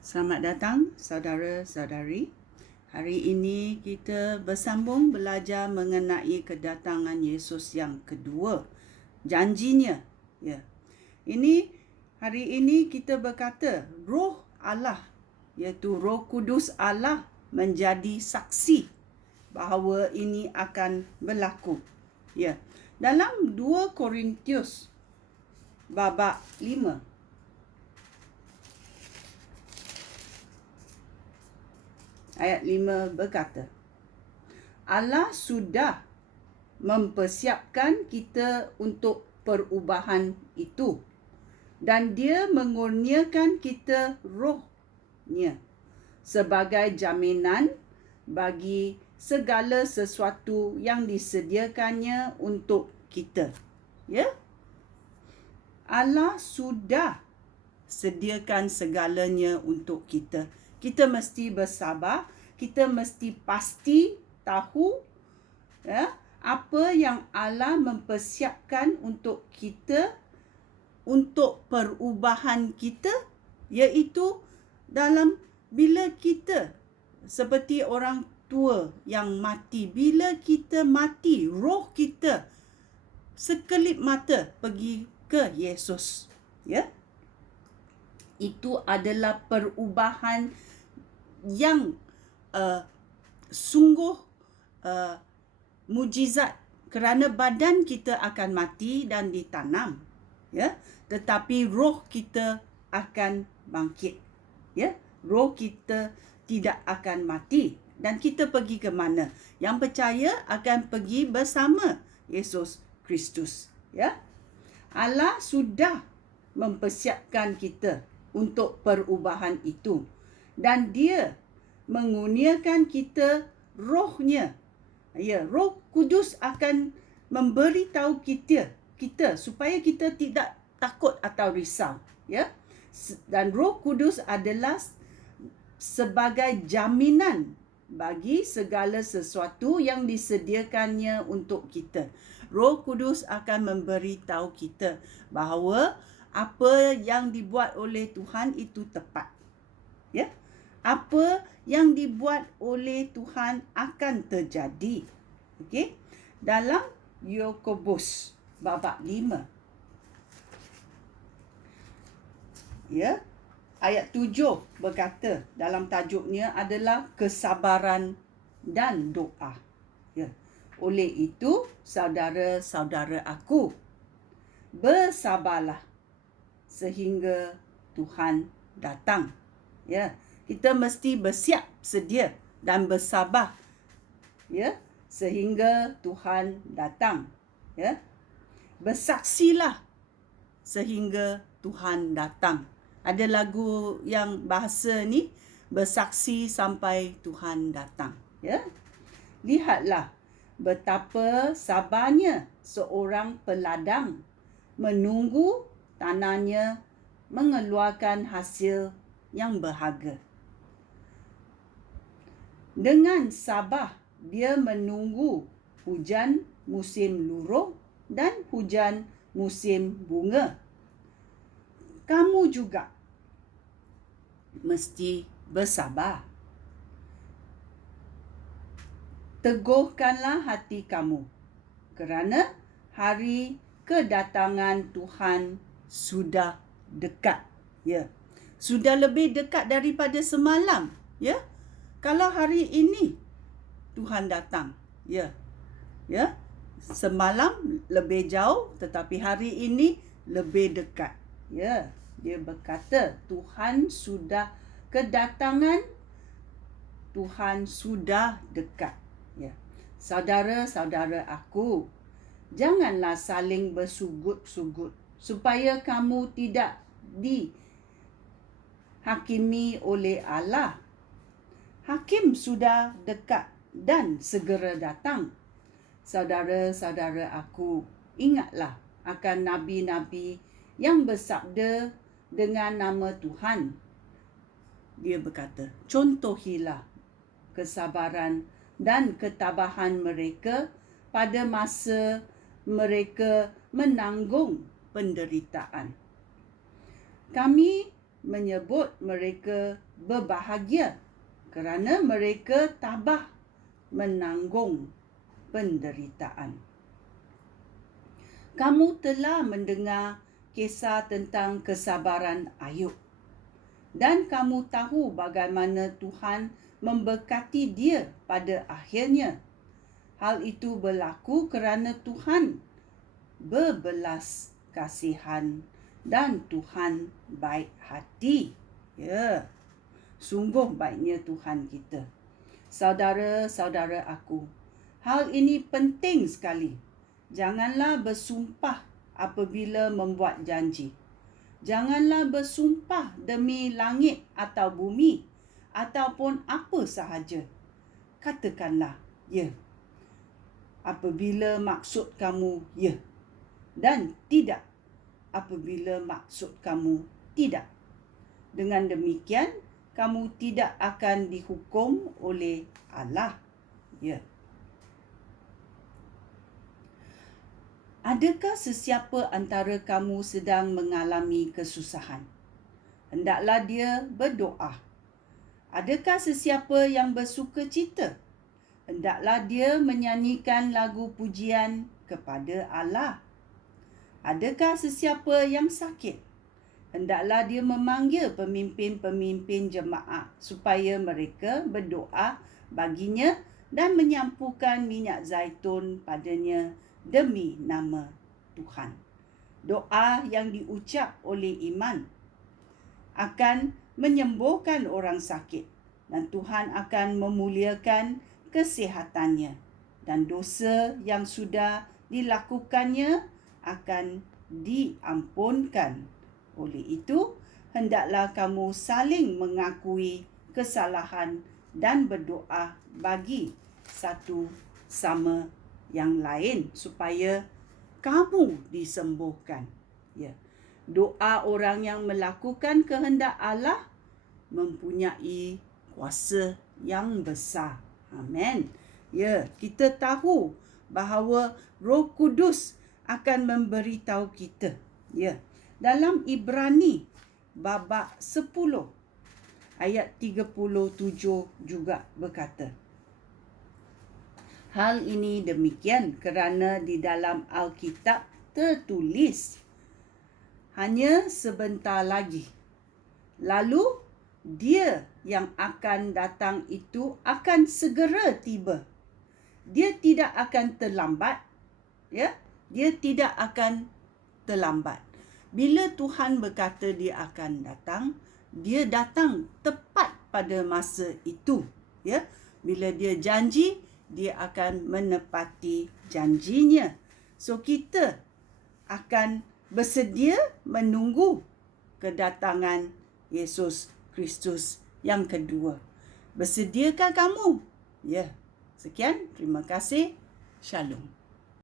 Selamat datang saudara-saudari. Hari ini kita bersambung belajar mengenai kedatangan Yesus yang kedua. Janjinya. Ya. Hari ini kita berkata Roh Allah, iaitu Roh Kudus Allah menjadi saksi bahawa ini akan berlaku. Ya. Dalam 2 Korintius babak 5 ayat 5 berkata, Allah sudah mempersiapkan kita untuk perubahan itu dan dia mengurniakan kita rohnya sebagai jaminan bagi segala sesuatu yang disediakannya untuk kita. Ya? Allah sudah sediakan segalanya untuk kita. Kita mesti bersabar, kita mesti pasti tahu apa yang Allah mempersiapkan untuk kita, untuk perubahan kita, iaitu dalam bila kita seperti orang tua yang mati, bila kita mati, roh kita sekelip mata pergi ke Yesus. Ya? Itu adalah perubahan yang sungguh mujizat, kerana badan kita akan mati dan ditanam, ya, tetapi roh kita akan bangkit, ya. Roh kita tidak akan mati dan kita pergi ke mana? Yang percaya akan pergi bersama Yesus Kristus, ya. Allah sudah mempersiapkan kita untuk perubahan itu. Dan dia mengurniakan kita rohnya. Ya, Roh Kudus akan memberitahu kita supaya kita tidak takut atau risau. Ya, dan Roh Kudus adalah sebagai jaminan bagi segala sesuatu yang disediakannya untuk kita. Roh Kudus akan memberitahu kita bahawa apa yang dibuat oleh Tuhan itu tepat. Ya. Apa yang dibuat oleh Tuhan akan terjadi. Okey. Dalam Yakobus babak 5. Ya. Ayat 7 berkata, dalam tajuknya adalah kesabaran dan doa. Ya. Oleh itu, saudara-saudara aku, bersabarlah sehingga Tuhan datang. Ya. Kita mesti bersiap sedia dan bersabar, ya, sehingga Tuhan datang, ya. Bersaksilah sehingga Tuhan datang. Ada lagu yang bahasa ni, bersaksi sampai Tuhan datang, ya. Lihatlah betapa sabarnya seorang peladang menunggu tanahnya mengeluarkan hasil yang berharga. Dengan sabar, dia menunggu hujan musim luruh dan hujan musim bunga. Kamu juga mesti bersabar. Teguhkanlah hati kamu, kerana hari kedatangan Tuhan sudah dekat. Ya, sudah lebih dekat daripada semalam. Ya. Kalau hari ini Tuhan datang, ya, semalam lebih jauh, tetapi hari ini lebih dekat, ya. Dia berkata Tuhan sudah kedatangan, Tuhan sudah dekat, ya. Saudara-saudara aku, janganlah saling bersugut-sugut supaya kamu tidak dihakimi oleh Allah. Hakim sudah dekat dan segera datang. Saudara-saudara aku, ingatlah akan nabi-nabi yang bersabda dengan nama Tuhan. Dia berkata, contohilah kesabaran dan ketabahan mereka pada masa mereka menanggung penderitaan. Kami menyebut mereka berbahagia kerana mereka tabah menanggung penderitaan. Kamu telah mendengar kisah tentang kesabaran Ayub, dan kamu tahu bagaimana Tuhan memberkati dia pada akhirnya. Hal itu berlaku kerana Tuhan berbelas kasihan dan Tuhan baik hati. Ya, sungguh baiknya Tuhan kita. Saudara-saudara aku, hal ini penting sekali. Janganlah bersumpah apabila membuat janji. Janganlah bersumpah demi langit atau bumi ataupun apa sahaja. Katakanlah ya apabila maksud kamu ya, dan tidak apabila maksud kamu tidak. Dengan demikian, kamu tidak akan dihukum oleh Allah. Ya. Adakah sesiapa antara kamu sedang mengalami kesusahan? Hendaklah dia berdoa. Adakah sesiapa yang bersukacita? Hendaklah dia menyanyikan lagu pujian kepada Allah. Adakah sesiapa yang sakit? Hendaklah dia memanggil pemimpin-pemimpin jemaat supaya mereka berdoa baginya dan menyampukan minyak zaitun padanya demi nama Tuhan. Doa yang diucap oleh iman akan menyembuhkan orang sakit, dan Tuhan akan memuliakan kesihatannya, dan dosa yang sudah dilakukannya akan diampunkan. Oleh itu, hendaklah kamu saling mengakui kesalahan dan berdoa bagi satu sama yang lain supaya kamu disembuhkan. Ya. Doa orang yang melakukan kehendak Allah mempunyai kuasa yang besar. Amen. Ya, kita tahu bahawa Roh Kudus akan memberitahu kita. Ya. Dalam Ibrani babak 10 ayat 37 juga berkata, hal ini demikian kerana di dalam Alkitab tertulis, hanya sebentar lagi, lalu dia yang akan datang itu akan segera tiba. Dia tidak akan terlambat. Ya, dia tidak akan terlambat. Bila Tuhan berkata dia akan datang, dia datang tepat pada masa itu. Ya, bila dia janji, dia akan menepati janjinya. So kita akan bersedia menunggu kedatangan Yesus Kristus yang kedua. Bersediakah kamu? Ya. Sekian, terima kasih. Shalom.